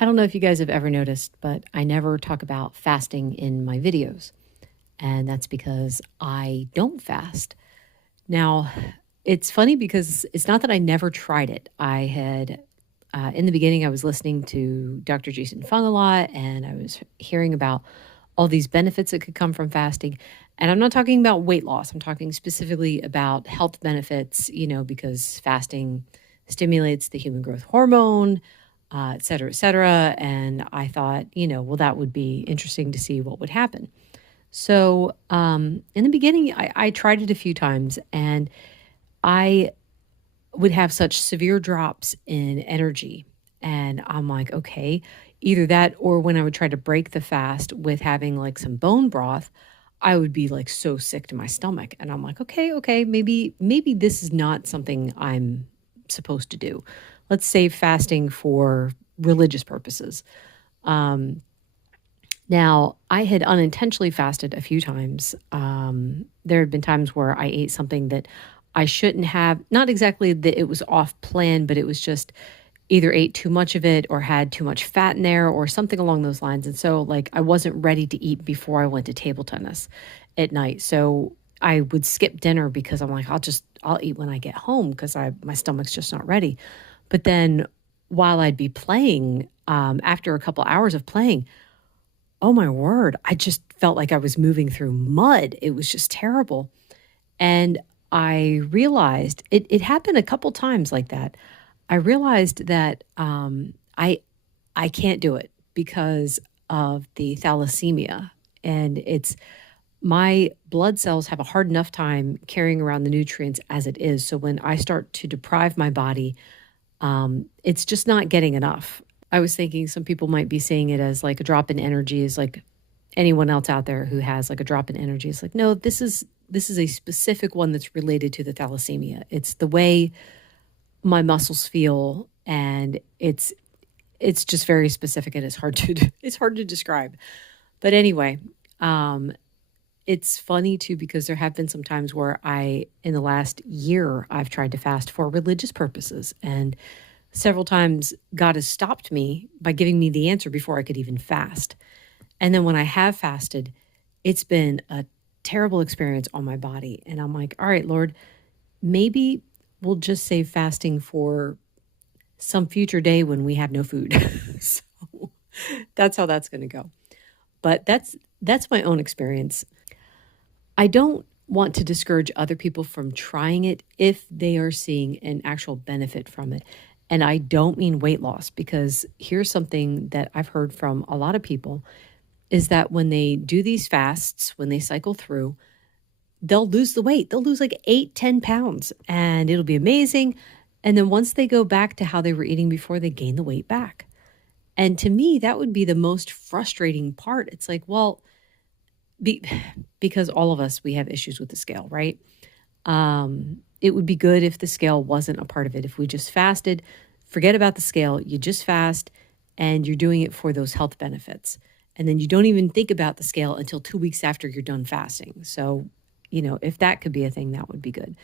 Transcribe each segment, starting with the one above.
I don't know if you guys have ever noticed, but I never talk about fasting in my videos. And that's because I don't fast. Now, it's funny because it's not that I never tried it. I had, in the beginning, I was listening to Dr. Jason Fung a lot, and I was hearing about all these benefits that could come from fasting. And I'm not talking about weight loss, I'm talking specifically about health benefits, because fasting stimulates the human growth hormone, et cetera, et cetera. And I thought, well, that would be interesting to see what would happen. So in the beginning, I tried it a few times and I would have such severe drops in energy. And I'm like, okay, either that or when I would try to break the fast with having like some bone broth, I would be like so sick to my stomach. And I'm like, okay, maybe this is not something I'm supposed to do. Let's save fasting for religious purposes. Um, Now, I had unintentionally fasted a few times. There had been times where I ate something that I shouldn't have, not exactly that it was off plan, but it was just either ate too much of it or had too much fat in there or something along those lines. And so, like, I wasn't ready to eat before I went to table tennis at night. So I would skip dinner because I'm like, I'll eat when I get home because my stomach's just not ready. But then while I'd be playing, after a couple hours of playing, oh my word, I just felt like I was moving through mud. It was just terrible. And I realized it happened a couple times like that. I realized that I can't do it because of the thalassemia. And it's my blood cells have a hard enough time carrying around the nutrients as it is. So when I start to deprive my body, it's just not getting enough. I was thinking some people might be seeing it as like a drop in energy, is like anyone else out there who has like a drop in energy is like, no, this is a specific one that's related to the thalassemia. It's the way my muscles feel, and it's just very specific, and it's hard to it's hard to describe. But anyway, um, it's funny too because there have been some times where in the last year, I've tried to fast for religious purposes, and several times God has stopped me by giving me the answer before I could even fast. And then when I have fasted, it's been a terrible experience on my body. And I'm like, all right, Lord, maybe we'll just save fasting for some future day when we have no food. So that's how that's going to go. But that's my own experience. I don't want to discourage other people from trying it if they are seeing an actual benefit from it. And I don't mean weight loss, because here's something that I've heard from a lot of people is that when they do these fasts, when they cycle through, they'll lose the weight. They'll lose like 8, 10 pounds and it'll be amazing. And then once they go back to how they were eating before, they gain the weight back. And to me, that would be the most frustrating part. It's like, well, be, because all of us, we have issues with the scale, right? It would be good if the scale wasn't a part of it. If we just fasted, forget about the scale, you just fast and you're doing it for those health benefits. And then you don't even think about the scale until 2 weeks after you're done fasting. So, if that could be a thing, that would be good.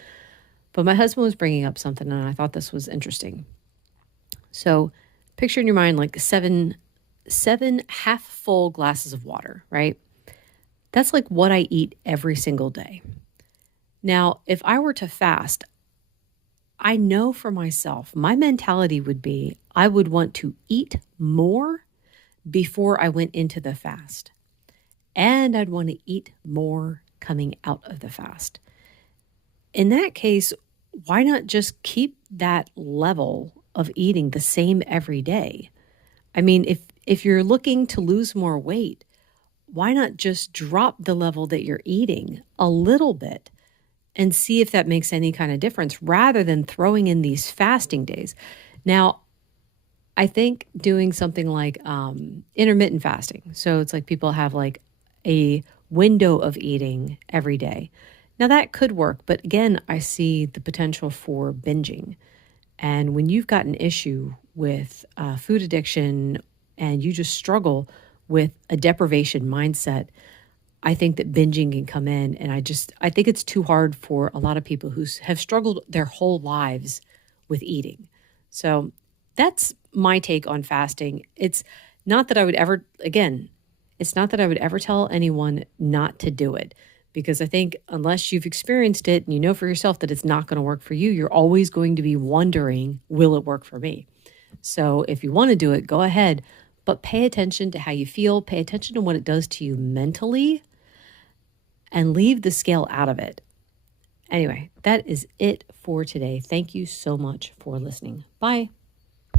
But my husband was bringing up something and I thought this was interesting. So picture in your mind like seven half full glasses of water, right? That's like what I eat every single day. Now, if I were to fast, I know for myself, my mentality would be I would want to eat more before I went into the fast. And I'd want to eat more coming out of the fast. In that case, why not just keep that level of eating the same every day? I mean, if you're looking to lose more weight, why not just drop the level that you're eating a little bit and see if that makes any kind of difference rather than throwing in these fasting days? Now, I think doing something like intermittent fasting. So it's like people have like a window of eating every day. Now that could work, but again, I see the potential for binging. And when you've got an issue with food addiction and you just struggle with a deprivation mindset, I think that binging can come in. And I think it's too hard for a lot of people who have struggled their whole lives with eating. So that's my take on fasting. It's not that I would ever, again, it's not that I would ever tell anyone not to do it, because I think unless you've experienced it and you know for yourself that it's not going to work for you, you're always going to be wondering, will it work for me? So if you want to do it, go ahead, but pay attention to how you feel, pay attention to what it does to you mentally, and leave the scale out of it. Anyway, that is it for today. Thank you so much for listening. Bye.